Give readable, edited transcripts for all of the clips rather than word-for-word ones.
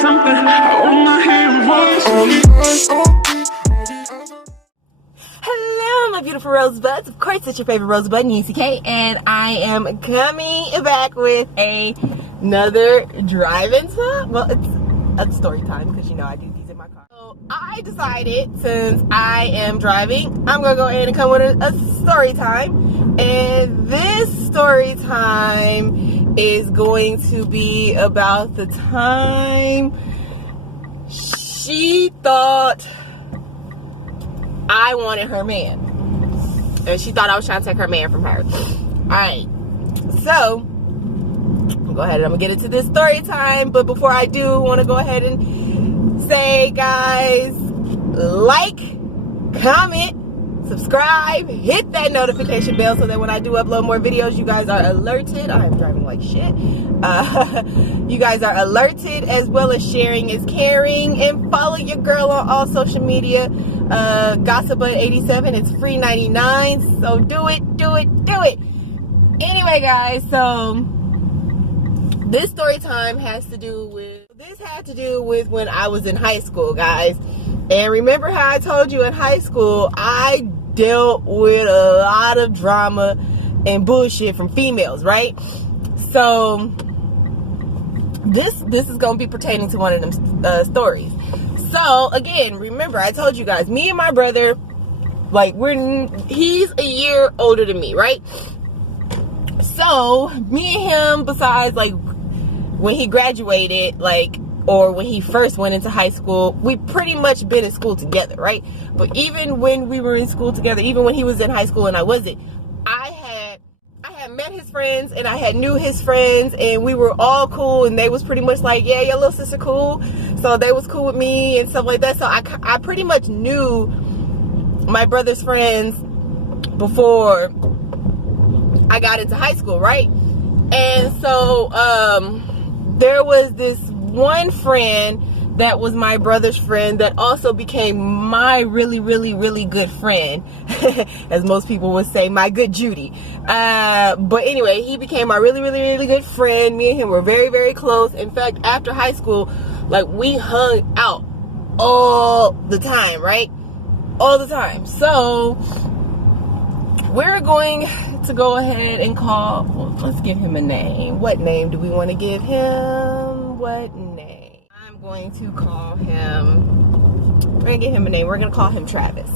something. I wanna hear your voice. Hello, my beautiful Rosebuds. Of course, it's your favorite Rosebud, Niecy K, and I am coming back with another drive-in song. Well, it's a story time because you know I do these in my car. So I decided, since I am driving, I'm gonna go ahead and come with a story time, and this story time is going to be about the time she thought I wanted her man, and she thought I was trying to take her man from her. Alright, so I'll go ahead and I'm gonna get into this story time, but before I do, I want to go ahead and say, guys, like, comment, subscribe, hit that notification bell so that when I do upload more videos, you guys are alerted. I am driving like shit. You guys are alerted, as well as sharing is caring, and follow your girl on all social media. Gossipbud87, it's free 99, so do it. Anyway, guys, so this story time had to do with when I was in high school, guys. And remember how I told you in high school I dealt with a lot of drama and bullshit from females, right? So this is gonna be pertaining to one of them stories. So again, remember I told you guys, me and my brother, like, he's a year older than me, right? So me and him, besides like when he graduated, like, or when he first went into high school, we pretty much been in school together, right? But even when we were in school together, even when he was in high school and I wasn't, I had met his friends and I had knew his friends, and we were all cool, and they was pretty much like, yeah, your little sister cool. So they was cool with me and stuff like that. So I pretty much knew my brother's friends before I got into high school, right? And so there was this one friend that was my brother's friend that also became my really good friend, as most people would say, my good Judy. But anyway, he became my really good friend. Me and him were very close. In fact, after high school, like, we hung out all the time, right? All the time. So we're going to go ahead and call, well, let's give him a name. What name do we want to give him? What name? I'm going to call him, we're going to give him a name. We're going to call him Travis.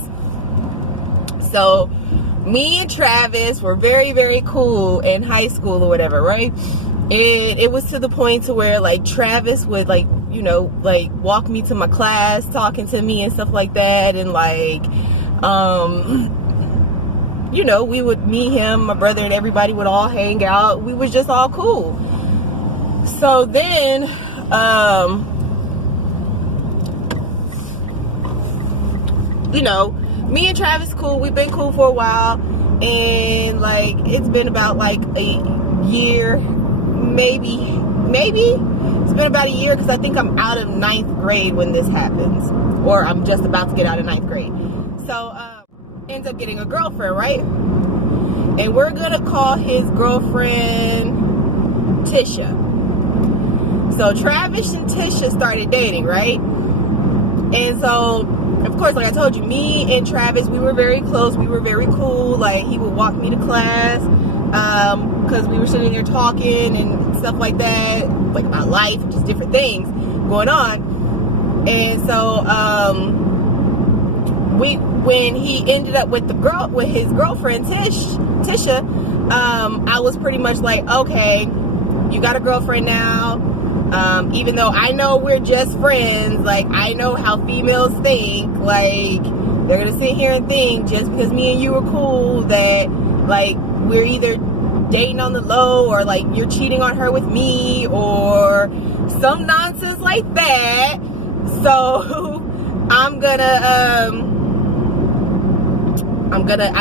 So me and Travis were very cool in high school or whatever, right? It was to the point to where, like, Travis would, like, you know, like, walk me to my class, talking to me and stuff like that, and like, you know, me, him, my brother, and everybody would all hang out. We was just all cool. So then, you know, me and Travis cool. We've been cool for a while, and like, it's been about like a year, maybe. It's been about a year, because I think I'm out of 9th grade when this happens, or I'm just about to get out of 9th grade. So ends up getting a girlfriend, right? And we're gonna call his girlfriend Tisha. So Travis and Tisha started dating, right? And so, of course, like I told you, me and Travis, we were very close. We were very cool. Like, he would walk me to class, because we were sitting there talking and stuff like that, like about life, just different things going on. And so when he ended up with his girlfriend Tisha, I was pretty much like, okay, you got a girlfriend now. Even though I know we're just friends, like, I know how females think. Like, they're gonna sit here and think, just because me and you are cool, that, like, we're either dating on the low, or like you're cheating on her with me, or some nonsense like that. So I'm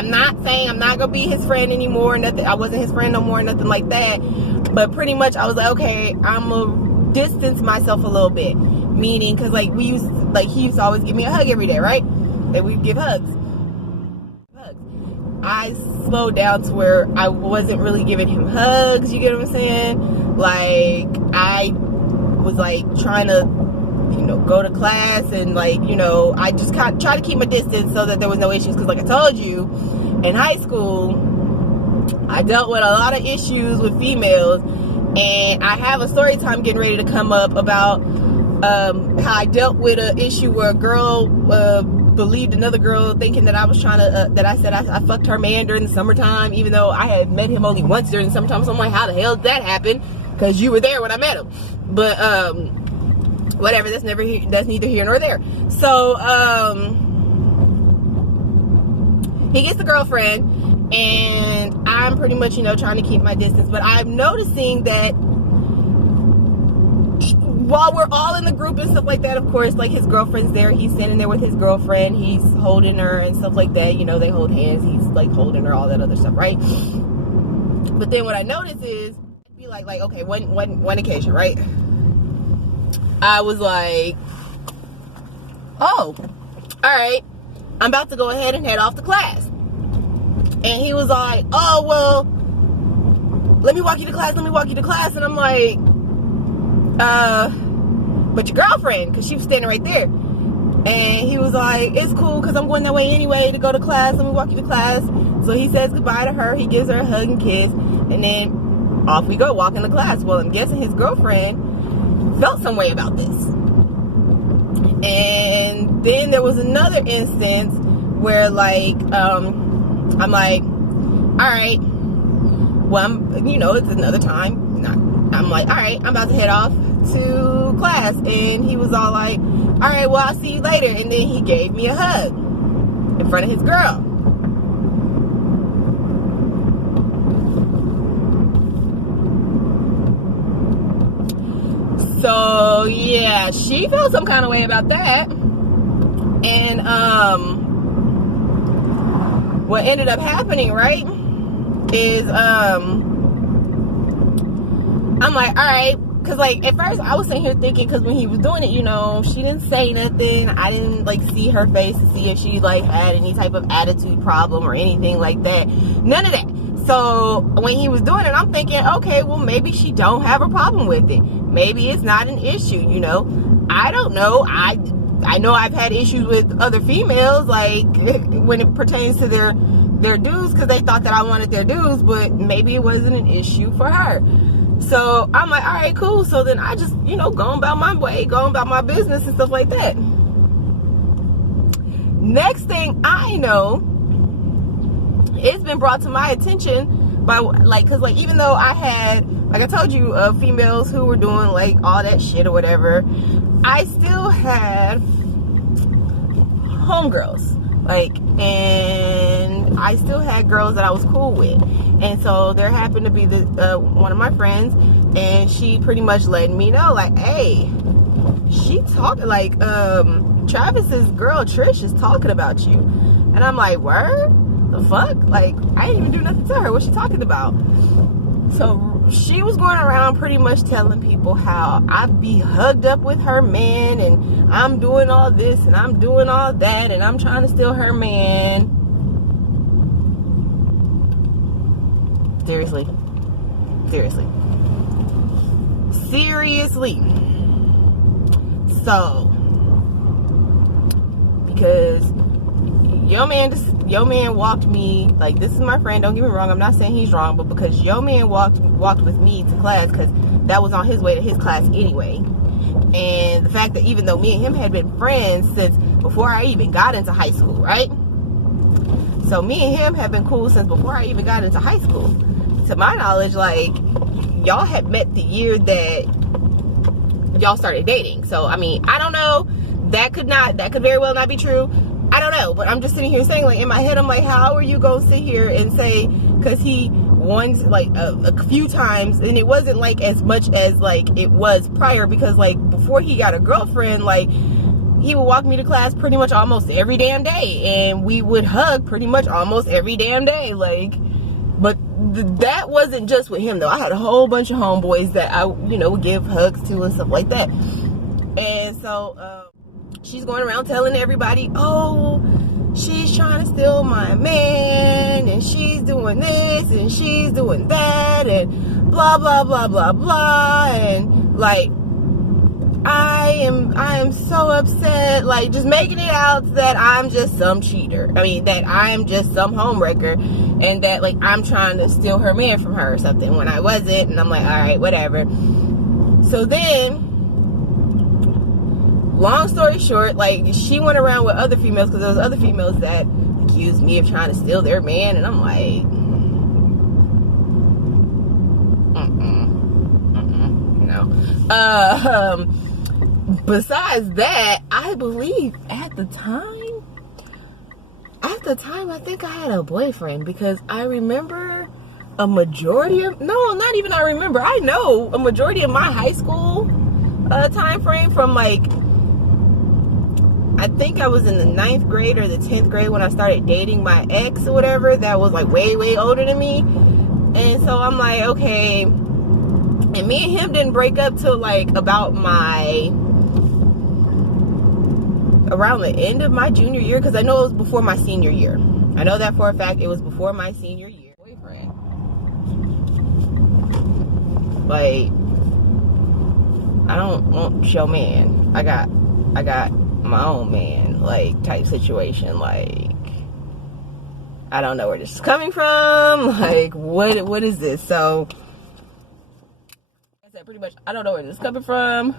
not saying I'm not gonna be his friend anymore, nothing. I wasn't his friend no more, nothing like that. But pretty much I was like, okay, I'm gonna distance myself a little bit. Meaning, because like he used to always give me a hug every day, right? And we'd give hugs. I slowed down to where I wasn't really giving him hugs, you get what I'm saying? Like, I was like trying to go to class, and like, I just try to keep my distance so that there was no issues, because like I told you, in high school I dealt with a lot of issues with females, and I have a story time getting ready to come up about how I dealt with an issue where a girl believed another girl, thinking that I was trying to that I said I fucked her man during the summertime, even though I had met him only once during the summertime. So I'm like, how the hell did that happen? Because you were there when I met him. But whatever, that's neither here nor there. So he gets a girlfriend, and I'm pretty much trying to keep my distance. But I'm noticing that while we're all in the group and stuff like that, of course, like, his girlfriend's there, he's standing there with his girlfriend, he's holding her and stuff like that, they hold hands, he's like holding her, all that other stuff, right? But then what I notice is, be like okay, one occasion, right, I was like, oh, all right, I'm about to go ahead and head off to class. And he was like, oh, well, let me walk you to class. And I'm like, but your girlfriend, because she was standing right there. And he was like, it's cool, because I'm going that way anyway to go to class. Let me walk you to class. So he says goodbye to her. He gives her a hug and kiss. And then off we go, walking to class. Well, I'm guessing his girlfriend felt some way about this. And then there was another instance where, like, I'm like, all right, well, it's another time. I'm like, all right, I'm about to head off to class. And he was all like, all right, well, I'll see you later. And then he gave me a hug in front of his girl. So yeah, she felt some kind of way about that. And what ended up happening, right, is I'm like, all right, because like at first I was sitting here thinking, because when he was doing it, she didn't say nothing. I didn't like see her face to see if she like had any type of attitude problem or anything like that. None of that. So when he was doing it, I'm thinking, okay, well, maybe she don't have a problem with it. Maybe it's not an issue, I don't know. I know I've had issues with other females, like when it pertains to their dues, because they thought that I wanted their dues, but maybe it wasn't an issue for her. So I'm like, all right, cool. So then I just, going about my way, going about my business and stuff like that. Next thing I know, it's been brought to my attention by, like, because, like, even though I had, like I told you, females who were doing, like, all that shit or whatever, I still had homegirls. Like, and I still had girls that I was cool with. And so there happened to be one of my friends, and she pretty much let me know, like, hey, she talking, like, Travis's girl Trish is talking about you. And I'm like, word? The fuck? Like, I didn't even do nothing to her. What's she talking about? So she was going around pretty much telling people how I'd be hugged up with her man, and I'm doing all this and I'm doing all that, and I'm trying to steal her man. Seriously. So, because your man walked me, like, this is my friend, don't get me wrong, I'm not saying he's wrong, but because your man walked with me to class, because that was on his way to his class anyway. And the fact that even though me and him had been friends since before I even got into high school, right? So me and him have been cool since before I even got into high school. To my knowledge, like, y'all had met the year that y'all started dating. So, I mean, I don't know. That could very well not be true. I don't know, but I'm just sitting here saying, like, in my head, I'm like, how are you going to sit here and say, because he won, like, a few times, and it wasn't, like, as much as, like, it was prior, because, like, before he got a girlfriend, like, he would walk me to class pretty much almost every damn day, and we would hug pretty much almost every damn day, like, but that wasn't just with him, though. I had a whole bunch of homeboys that I, would give hugs to and stuff like that. And so, she's going around telling everybody, oh, she's trying to steal my man, and she's doing this, and she's doing that, and blah, blah, blah, blah, blah, and, like, I I am so upset, like just making it out that I'm just some cheater. I mean, that I'm just some homewrecker, and that like I'm trying to steal her man from her or something when I wasn't. And I'm like, all right, whatever. So then, long story short, like she went around with other females, because there was other females that accused me of trying to steal their man, and I'm like, no. Besides that, I believe at the time I think I had a boyfriend, because I remember a majority of, no, not even I remember, I know a majority of my high school time frame from like, I think I was in the 9th grade or the 10th grade when I started dating my ex or whatever, that was like way older than me. And so I'm like, okay. And me and him didn't break up till like about around the end of my junior year, because I know it was before my senior year. I know that for a fact. It was before my senior year. Boyfriend. Like, I don't want your man. I got my own man, like, type situation. Like, I don't know where this is coming from. Like, what is this? So, I said pretty much, I don't know where this is coming from.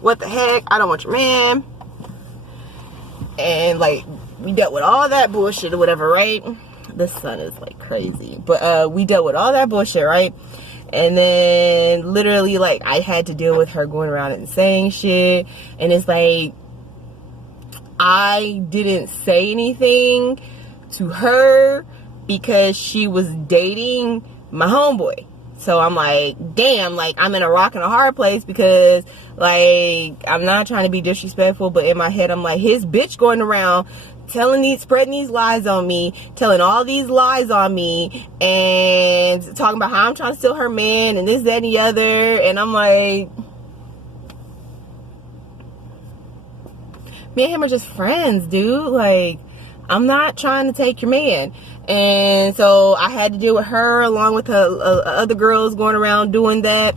What the heck? I don't want your man. And like, we dealt with all that bullshit or whatever, right? The sun is like crazy. But we dealt with all that bullshit, right? And then literally, like, I had to deal with her going around and saying shit. And it's like, I didn't say anything to her because she was dating my homeboy. So I'm like, damn, like, I'm in a rock and a hard place, because, like, I'm not trying to be disrespectful, but in my head, I'm like, his bitch going around spreading these lies on me, telling all these lies on me, and talking about how I'm trying to steal her man, and this, that, and the other. And I'm like, me and him are just friends, dude. Like, I'm not trying to take your man. And so I had to deal with her along with other girls going around doing that.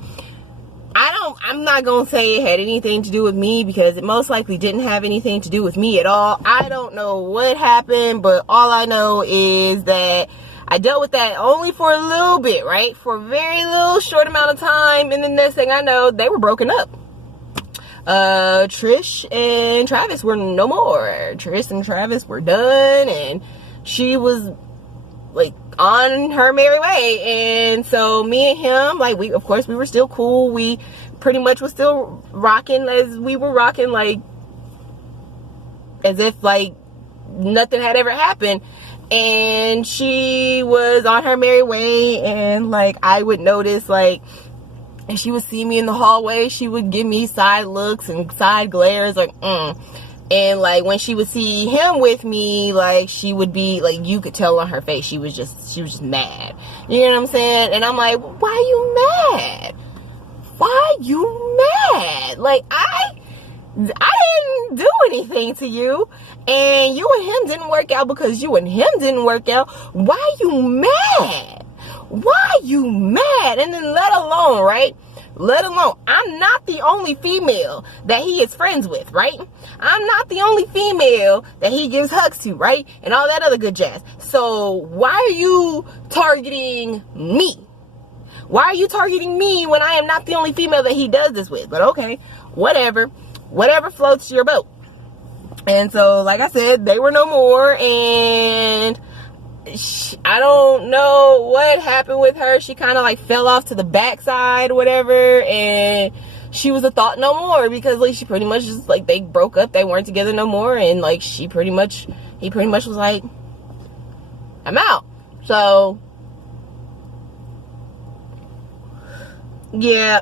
I'm not going to say it had anything to do with me, because it most likely didn't have anything to do with me at all. I don't know what happened, but all I know is that I dealt with that only for a little bit, right? For a very little short amount of time. And the next thing I know, they were broken up. Trish and Travis were no more. Trish and Travis were done, and she was like on her merry way. And so me and him, like, we were still cool. We pretty much was still rocking as we were rocking, like, as if like nothing had ever happened. And she was on her merry way, and like, I would notice, like, and she would see me in the hallway, she would give me side looks and side glares, like, And like, when she would see him with me, like, she would be like, you could tell on her face, she was just mad. You know what I'm saying? And I'm like, why you mad? Why you mad? Like, I didn't do anything to you, and you and him didn't work out because you and him didn't work out. Why you mad? Why you mad? And then let alone, I'm not the only female that he is friends with, right? I'm not the only female that he gives hugs to, right? And all that other good jazz. So why are you targeting me? Why are you targeting me when I am not the only female that he does this with? But okay, whatever floats your boat. And so, like I said, they were no more, and I don't know what happened with her. She kind of like fell off to the backside or whatever, and she was a thought no more, because like, she pretty much just like, they broke up, they weren't together no more, and like, he pretty much was like, I'm out. So yeah,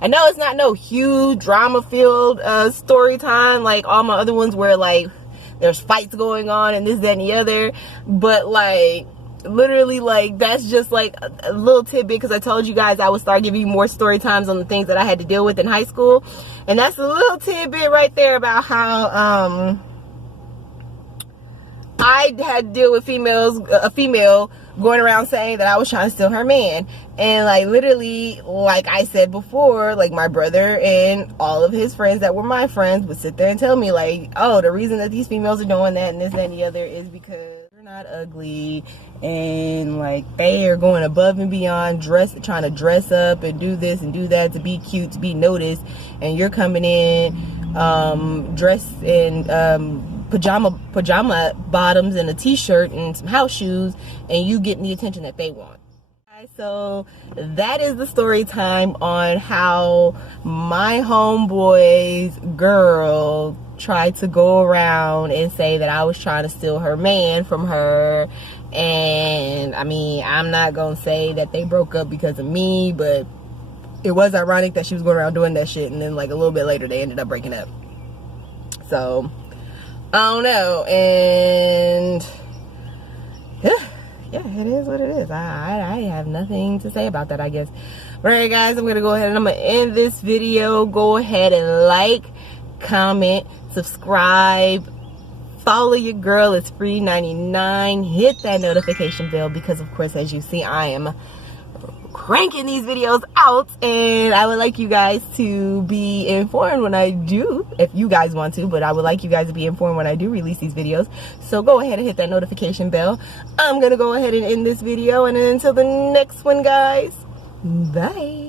I know it's not no huge drama filled story time like all my other ones where like there's fights going on and this, that, and the other. But like, literally, like, that's just like a little tidbit, because I told you guys I would start giving you more story times on the things that I had to deal with in high school. And that's a little tidbit right there about how I had to deal with a female going around saying that I was trying to steal her man. And like literally, like I said before, like my brother and all of his friends that were my friends would sit there and tell me like, oh, the reason that these females are doing that and this, that, and the other is because they're not ugly, and like they are going above and beyond, trying to dress up and do this and do that to be cute, to be noticed, and you're coming in dressed in pajama bottoms and a t-shirt and some house shoes, and you getting the attention that they want. So that is the story time on how my homeboy's girl tried to go around and say that I was trying to steal her man from her. And I mean, I'm not gonna say that they broke up because of me, but it was ironic that she was going around doing that shit, and then like a little bit later they ended up breaking up. So I don't know, and yeah, it is what it is. I have nothing to say about that, I guess. Alright guys, I'm gonna go ahead and I'm gonna end this video. Go ahead and like, comment, subscribe, follow your girl. It's free 99. Hit that notification bell because of course, as you see, I am cranking these videos out, and I would like you guys to be informed when I do, if you guys want to, but I would like you guys to be informed when I do release these videos. So go ahead and hit that notification bell. I'm gonna go ahead and end this video, and then until the next one, guys, bye.